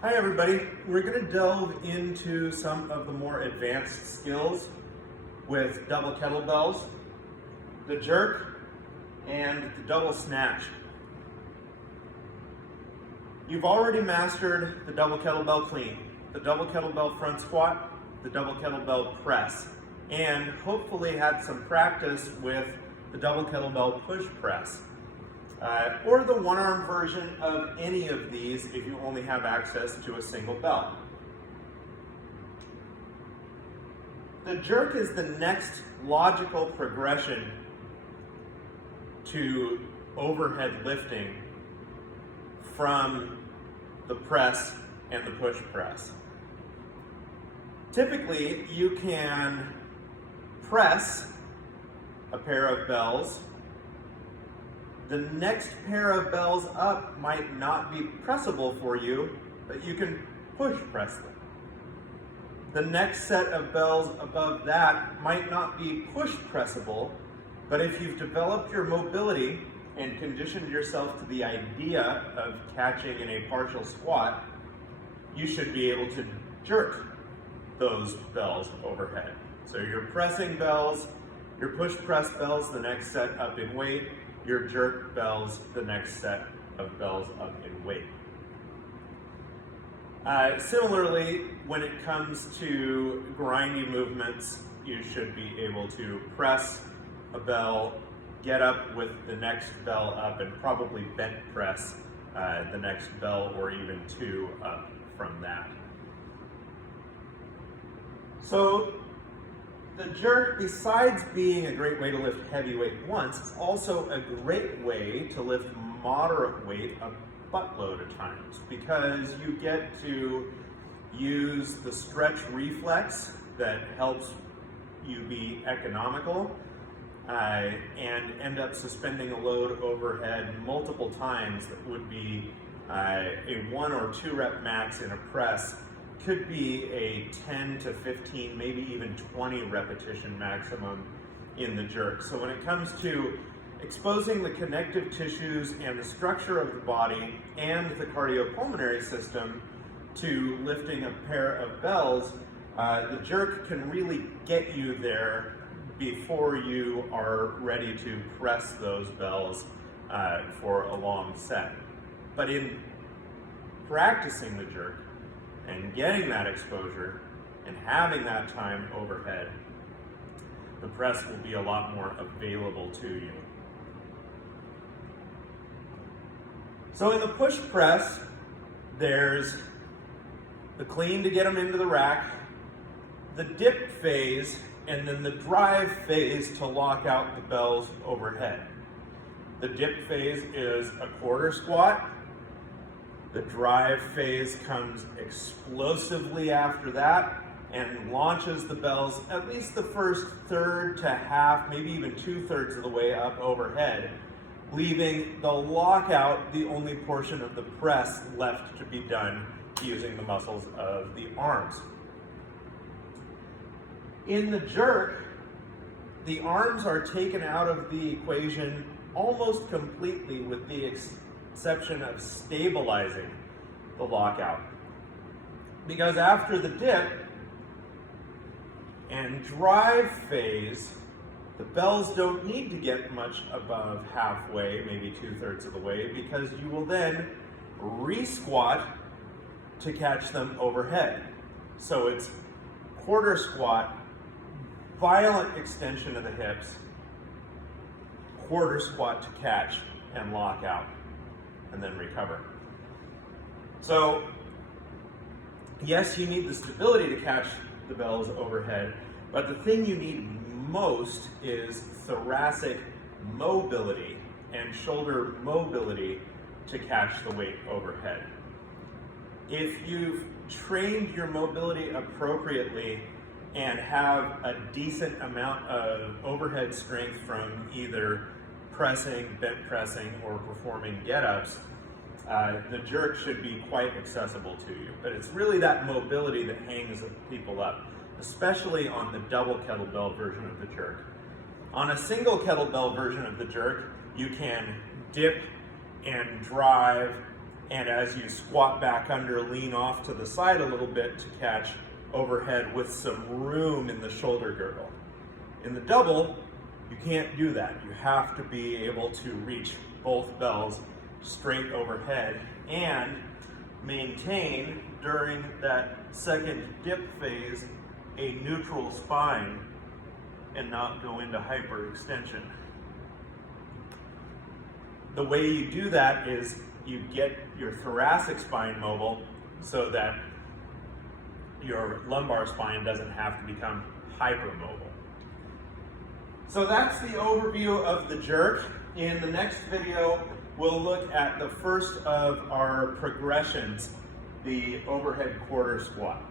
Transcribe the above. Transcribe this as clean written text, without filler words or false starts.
Hi everybody, we're going to delve into some of the more advanced skills with double kettlebells, the jerk, and the double snatch. You've already mastered the double kettlebell clean, the double kettlebell front squat, the double kettlebell press, and hopefully had some practice with the double kettlebell push press. Or the one-arm version of any of these if you only have access to a single bell. The jerk is the next logical progression to overhead lifting from the press and the push press. Typically, you can press a pair of bells. The next pair of bells up might not be pressable for you, but you can push press them. The next set of bells above that might not be push pressable, but if you've developed your mobility and conditioned yourself to the idea of catching in a partial squat, you should be able to jerk those bells overhead. So your pressing bells, your push press bells, the next set up in weight, your jerk bells, the next set of bells up in weight. Similarly, when it comes to grindy movements, you should be able to press a bell, get up with the next bell up, and probably bent press the next bell or even two up from that. So the jerk, besides being a great way to lift heavy weight once, it's also a great way to lift moderate weight a buttload of times because you get to use the stretch reflex that helps you be economical and end up suspending a load overhead multiple times that would be a 1 or 2 rep max in a press. Could be a 10 to 15, maybe even 20 repetition maximum in the jerk. So when it comes to exposing the connective tissues and the structure of the body and the cardiopulmonary system to lifting a pair of bells, the jerk can really get you there before you are ready to press those bells for a long set. But in practicing the jerk, and getting that exposure and having that time overhead, the press will be a lot more available to you. So in the push press, there's the clean to get them into the rack, the dip phase, and then the drive phase to lock out the bells overhead. The dip phase is a quarter squat. The drive phase comes explosively after that and launches the bells at least the first third to half, maybe even 2/3 of the way up overhead, leaving the lockout the only portion of the press left to be done using the muscles of the arms. In the jerk, the arms are taken out of the equation almost completely with the exception of stabilizing the lockout. Because after the dip and drive phase, the bells don't need to get much above halfway, maybe 2/3 of the way, because you will then re-squat to catch them overhead. So it's quarter squat, violent extension of the hips, quarter squat to catch and lock out, and then recover. So, yes, you need the stability to catch the bells overhead, but the thing you need most is thoracic mobility and shoulder mobility to catch the weight overhead. If you've trained your mobility appropriately and have a decent amount of overhead strength from either pressing, bent pressing, or performing get-ups, the jerk should be quite accessible to you. But it's really that mobility that hangs people up, especially on the double kettlebell version of the jerk. On a single kettlebell version of the jerk, you can dip and drive And as you squat back under, lean off to the side a little bit to catch overhead with some room in the shoulder girdle. In the double, you can't do that. You have to be able to reach both bells straight overhead and maintain during that second dip phase a neutral spine and not go into hyperextension. The way you do that is you get your thoracic spine mobile so that your lumbar spine doesn't have to become hypermobile. So that's the overview of the jerk. In the next video, we'll look at the first of our progressions, the overhead quarter squat.